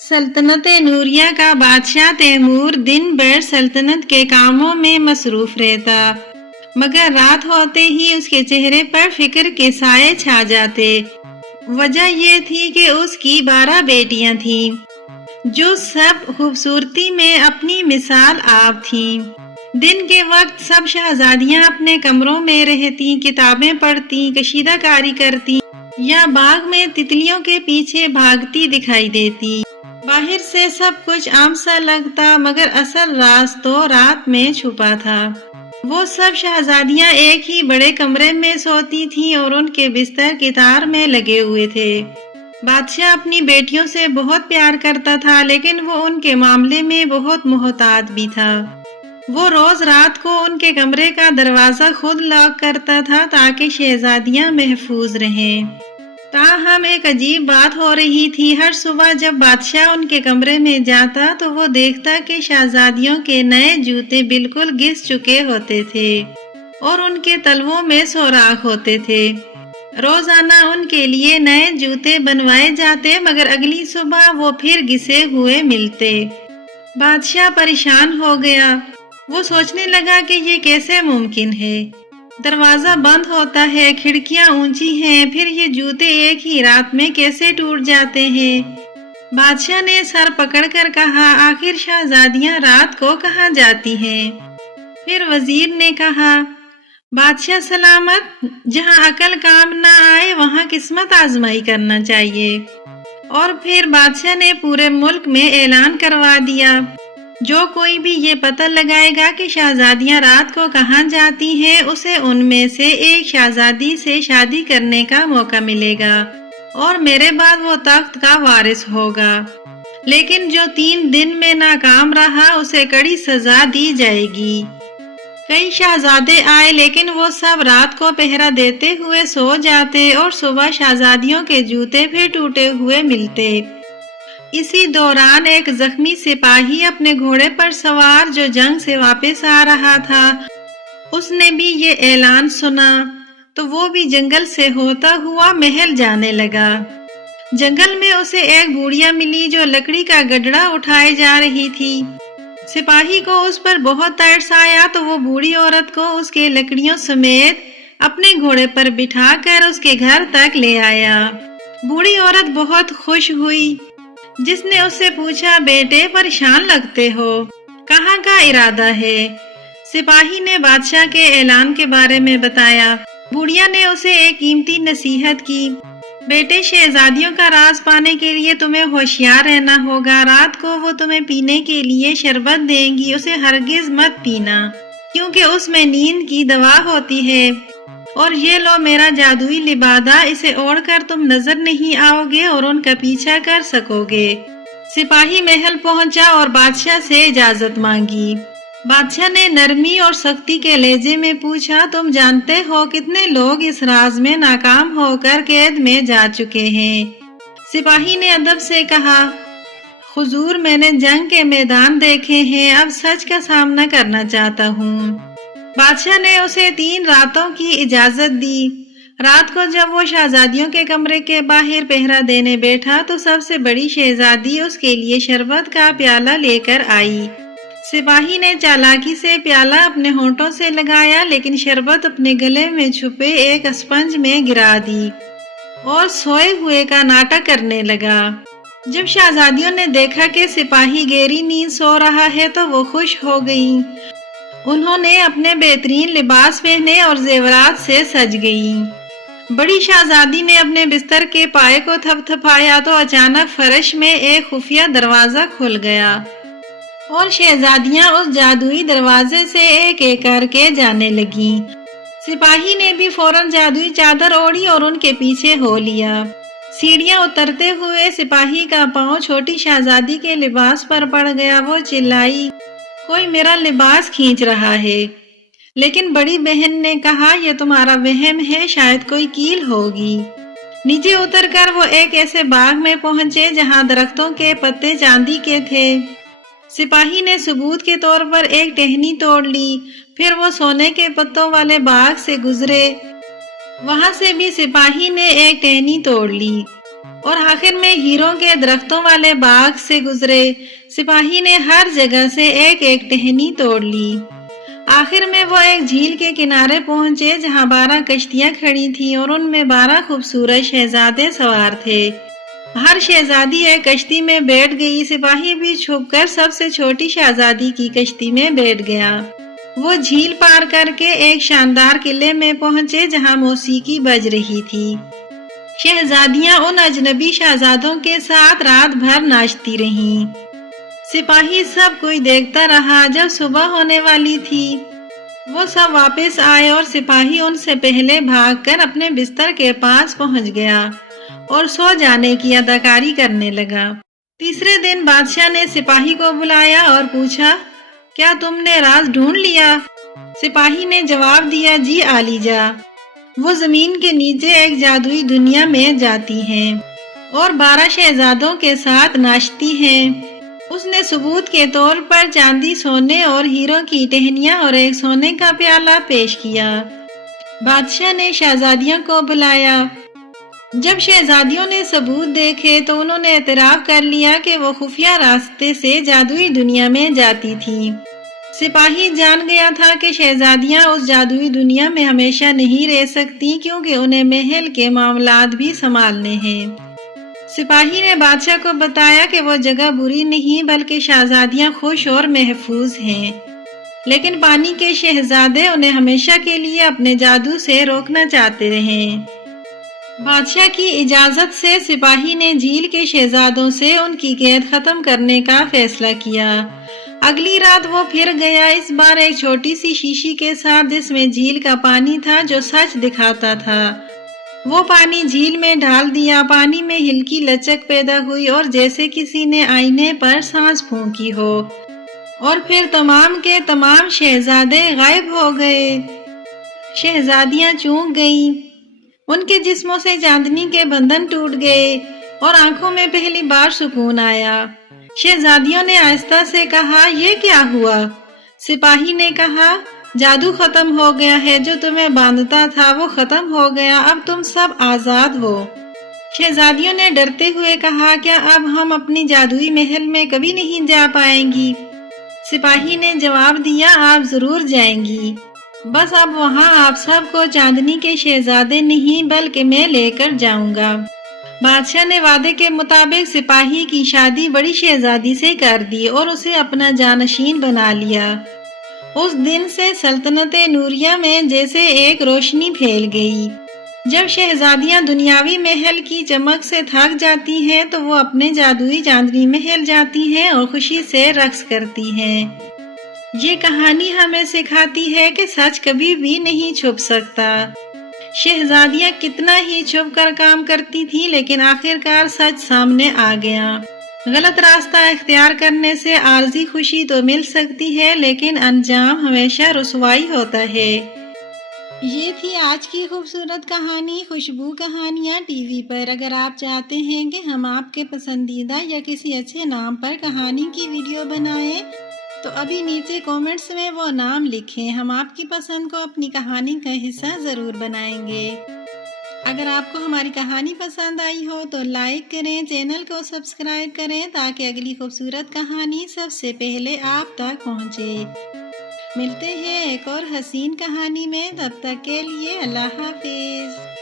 سلطنت نوریہ کا بادشاہ تیمور دن بھر سلطنت کے کاموں میں مصروف رہتا، مگر رات ہوتے ہی اس کے چہرے پر فکر کے سائے چھا جاتے۔ وجہ یہ تھی کہ اس کی 12 بیٹیاں تھیں، جو سب خوبصورتی میں اپنی مثال آپ تھیں۔ دن کے وقت سب شہزادیاں اپنے کمروں میں رہتی، کتابیں پڑھتی، کشیدہ کاری کرتی یا باغ میں تتلیوں کے پیچھے بھاگتی دکھائی دیتی۔ باہر سے سب کچھ عام سا لگتا، مگر اصل راز تو رات میں چھپا تھا۔ وہ سب شہزادیاں ایک ہی بڑے کمرے میں سوتی تھیں اور ان کے بستر قطار میں لگے ہوئے تھے۔ بادشاہ اپنی بیٹیوں سے بہت پیار کرتا تھا، لیکن وہ ان کے معاملے میں بہت محتاط بھی تھا۔ وہ روز رات کو ان کے کمرے کا دروازہ خود لاک کرتا تھا تاکہ شہزادیاں محفوظ رہیں۔ تاہم ایک عجیب بات ہو رہی تھی۔ ہر صبح جب بادشاہ ان کے کمرے میں جاتا تو وہ دیکھتا کہ شہزادیوں کے نئے جوتے بالکل گھس چکے ہوتے تھے اور ان کے تلووں میں سوراخ ہوتے تھے۔ روزانہ ان کے لیے نئے جوتے بنوائے جاتے، مگر اگلی صبح وہ پھر گھسے ہوئے ملتے۔ بادشاہ پریشان ہو گیا۔ وہ سوچنے لگا کہ یہ کیسے ممکن ہے؟ دروازہ بند ہوتا ہے، کھڑکیاں اونچی ہیں، پھر یہ جوتے ایک ہی رات میں کیسے ٹوٹ جاتے ہیں؟ بادشاہ نے سر پکڑ کر کہا، آخر شہزادیاں رات کو کہاں جاتی ہیں؟ پھر وزیر نے کہا، بادشاہ سلامت، جہاں عقل کام نہ آئے وہاں قسمت آزمائی کرنا چاہیے۔ اور پھر بادشاہ نے پورے ملک میں اعلان کروا دیا، جو کوئی بھی یہ پتہ لگائے گا کہ شہزادیاں رات کو کہاں جاتی ہیں، اسے ان میں سے ایک شہزادی سے شادی کرنے کا موقع ملے گا اور میرے بعد وہ تخت کا وارث ہوگا۔ لیکن جو 3 دن میں ناکام رہا اسے کڑی سزا دی جائے گی۔ کئی شہزادے آئے، لیکن وہ سب رات کو پہرا دیتے ہوئے سو جاتے اور صبح شہزادیوں کے جوتے پھر ٹوٹے ہوئے ملتے۔ اسی دوران ایک زخمی سپاہی اپنے گھوڑے پر سوار جو جنگ سے واپس آ رہا تھا، اس نے بھی یہ اعلان سنا تو وہ بھی جنگل سے ہوتا ہوا محل جانے لگا۔ جنگل میں اسے ایک بوڑھیا ملی جو لکڑی کا گڈڑا اٹھائے جا رہی تھی۔ سپاہی کو اس پر بہت ترس آیا تو وہ بوڑھی عورت کو اس کے لکڑیوں سمیت اپنے گھوڑے پر بٹھا کر اس کے گھر تک لے آیا۔ بوڑھی عورت بہت خوش ہوئی۔ جس نے اس سے پوچھا، بیٹے پریشان لگتے ہو، کہاں کا ارادہ ہے؟ سپاہی نے بادشاہ کے اعلان کے بارے میں بتایا۔ بوڑھیا نے اسے ایک قیمتی نصیحت کی، بیٹے شہزادیوں کا راز پانے کے لیے تمہیں ہوشیار رہنا ہوگا۔ رات کو وہ تمہیں پینے کے لیے شربت دیں گی، اسے ہرگز مت پینا کیونکہ اس میں نیند کی دوا ہوتی ہے۔ اور یہ لو میرا جادوئی لبادہ، اسے اوڑھ کر تم نظر نہیں آؤ گے اور ان کا پیچھا کر سکو گے۔ سپاہی محل پہنچا اور بادشاہ سے اجازت مانگی۔ بادشاہ نے نرمی اور سختی کے لہجے میں پوچھا، تم جانتے ہو کتنے لوگ اس راز میں ناکام ہو کر قید میں جا چکے ہیں؟ سپاہی نے ادب سے کہا، حضور میں نے جنگ کے میدان دیکھے ہیں، اب سچ کا سامنا کرنا چاہتا ہوں۔ بادشاہ نے اسے 3 راتوں کی اجازت دی۔ رات کو جب وہ شہزادیوں کے کمرے کے باہر پہرا دینے بیٹھا تو سب سے بڑی شہزادی اس کے لیے شربت کا پیالہ لے کر آئی۔ سپاہی نے چالاکی سے پیالہ اپنے ہونٹوں سے لگایا، لیکن شربت اپنے گلے میں چھپے ایک اسپنج میں گرا دی اور سوئے ہوئے کا ناٹک کرنے لگا۔ جب شہزادیوں نے دیکھا کہ سپاہی گہری نیند سو رہا ہے تو وہ خوش ہو گئیں۔ انہوں نے اپنے بہترین لباس پہنے اور زیورات سے سج گئیں۔ بڑی شہزادی نے اپنے بستر کے پائے کو تھپ تھپایا تو اچانک فرش میں ایک خفیہ دروازہ کھل گیا اور شہزادیاں اس جادوئی دروازے سے ایک ایک کر کے جانے لگیں۔ سپاہی نے بھی فوراً جادوئی چادر اوڑھی اور ان کے پیچھے ہو لیا۔ سیڑھیاں اترتے ہوئے سپاہی کا پاؤں چھوٹی شہزادی کے لباس پر پڑ گیا۔ وہ چلائی، کوئی میرا لباس کھینچ رہا ہے۔ لیکن بڑی بہن نے کہا، یہ تمہارا وہم ہے، شاید کوئی کیل ہوگی۔ نیچے اتر کر وہ ایک ایسے باغ میں پہنچے جہاں درختوں کے پتے چاندی کے تھے۔ سپاہی نے ثبوت کے طور پر ایک ٹہنی توڑ لی، پھر وہ سونے کے پتوں والے باغ سے گزرے، وہاں سے بھی سپاہی نے ایک ٹہنی توڑ لی۔ اور آخر میں ہیروں کے درختوں والے باغ سے گزرے۔ سپاہی نے ہر جگہ سے ایک ایک ٹہنی توڑ لی۔ آخر میں وہ ایک جھیل کے کنارے پہنچے جہاں 12 کشتیاں کھڑی تھیں اور ان میں 12 خوبصورت شہزادے سوار تھے۔ ہر شہزادی ایک کشتی میں بیٹھ گئی۔ سپاہی بھی چھپ کر سب سے چھوٹی شہزادی کی کشتی میں بیٹھ گیا۔ وہ جھیل پار کر کے ایک شاندار قلعے میں پہنچے جہاں موسیقی بج رہی تھی۔ شہزادیاں ان اجنبی شہزادوں کے ساتھ رات بھر ناچتی رہیں۔ سپاہی سب کچھ دیکھتا رہا۔ جب صبح ہونے والی تھی وہ سب واپس آئے اور سپاہی ان سے پہلے بھاگ کر اپنے بستر کے پاس پہنچ گیا اور سو جانے کی اداکاری کرنے لگا۔ تیسرے دن بادشاہ نے سپاہی کو بلایا اور پوچھا، کیا تم نے راز ڈھونڈ لیا؟ سپاہی نے جواب دیا، جی عالی جاں، وہ زمین کے نیچے ایک جادوئی دنیا میں جاتی ہیں اور 12 شہزادوں کے ساتھ ناچتی ہیں۔ اس نے ثبوت کے طور پر چاندی، سونے اور ہیروں کی ٹہنیاں اور ایک سونے کا پیالہ پیش کیا۔ بادشاہ نے شہزادیوں کو بلایا۔ جب شہزادیوں نے ثبوت دیکھے تو انہوں نے اعتراف کر لیا کہ وہ خفیہ راستے سے جادوئی دنیا میں جاتی تھیں۔ سپاہی جان گیا تھا کہ شہزادیاں اس جادوئی دنیا میں ہمیشہ نہیں رہ سکتی کیونکہ انہیں محل کے معاملات بھی سنبھالنے ہیں۔ سپاہی نے بادشاہ کو بتایا کہ وہ جگہ بری نہیں بلکہ شہزادیاں خوش اور محفوظ ہیں، لیکن پانی کے شہزادے انہیں ہمیشہ کے لیے اپنے جادو سے روکنا چاہتے رہے۔ بادشاہ کی اجازت سے سپاہی نے جھیل کے شہزادوں سے ان کی قید ختم کرنے کا فیصلہ کیا۔ اگلی رات وہ پھر گیا، اس بار ایک چھوٹی سی شیشی کے ساتھ جس میں جھیل کا پانی تھا جو سچ دکھاتا تھا۔ وہ پانی جھیل میں ڈال دیا۔ پانی میں ہلکی لچک پیدا ہوئی اور جیسے کسی نے آئینے پر سانس پھونکی ہو، اور پھر تمام کے تمام شہزادے غائب ہو گئے۔ شہزادیاں چونک گئیں، ان کے جسموں سے چاندنی کے بندھن ٹوٹ گئے اور آنکھوں میں پہلی بار سکون آیا۔ شہزادیوں نے آہستہ سے کہا، یہ کیا ہوا؟ سپاہی نے کہا، جادو ختم ہو گیا ہے، جو تمہیں باندھتا تھا وہ ختم ہو گیا، اب تم سب آزاد ہو۔ شہزادیوں نے ڈرتے ہوئے کہا، کیا اب ہم اپنی جادوئی محل میں کبھی نہیں جا پائیں گی؟ سپاہی نے جواب دیا، آپ ضرور جائیں گی، بس اب وہاں آپ سب کو چاندنی کے شہزادے نہیں بلکہ میں لے کر جاؤں گا۔ بادشاہ نے وعدے کے مطابق سپاہی کی شادی بڑی شہزادی سے کر دی اور اسے اپنا جانشین بنا لیا۔ اس دن سے سلطنت نوریہ میں جیسے ایک روشنی پھیل گئی۔ جب شہزادیاں دنیاوی محل کی چمک سے تھک جاتی ہیں تو وہ اپنے جادوئی چاندنی محل جاتی ہیں اور خوشی سے رقص کرتی ہیں۔ یہ کہانی ہمیں سکھاتی ہے کہ سچ کبھی بھی نہیں چھپ سکتا۔ شہزادیاں کتنا ہی چھپ کر کام کرتی تھیں لیکن آخرکار سچ سامنے آ گیا۔ غلط راستہ اختیار کرنے سے عارضی خوشی تو مل سکتی ہے لیکن انجام ہمیشہ رسوائی ہوتا ہے۔ یہ تھی آج کی خوبصورت کہانی خوشبو کہانیاں ٹی وی پر۔ اگر آپ چاہتے ہیں کہ ہم آپ کے پسندیدہ یا کسی اچھے نام پر کہانی کی ویڈیو بنائیں تو ابھی نیچے کومنٹس میں وہ نام لکھیں، ہم آپ کی پسند کو اپنی کہانی کا حصہ ضرور بنائیں گے۔ اگر آپ کو ہماری کہانی پسند آئی ہو تو لائک کریں، چینل کو سبسکرائب کریں تاکہ اگلی خوبصورت کہانی سب سے پہلے آپ تک پہنچے۔ ملتے ہیں ایک اور حسین کہانی میں، تب تک کے لیے اللہ حافظ۔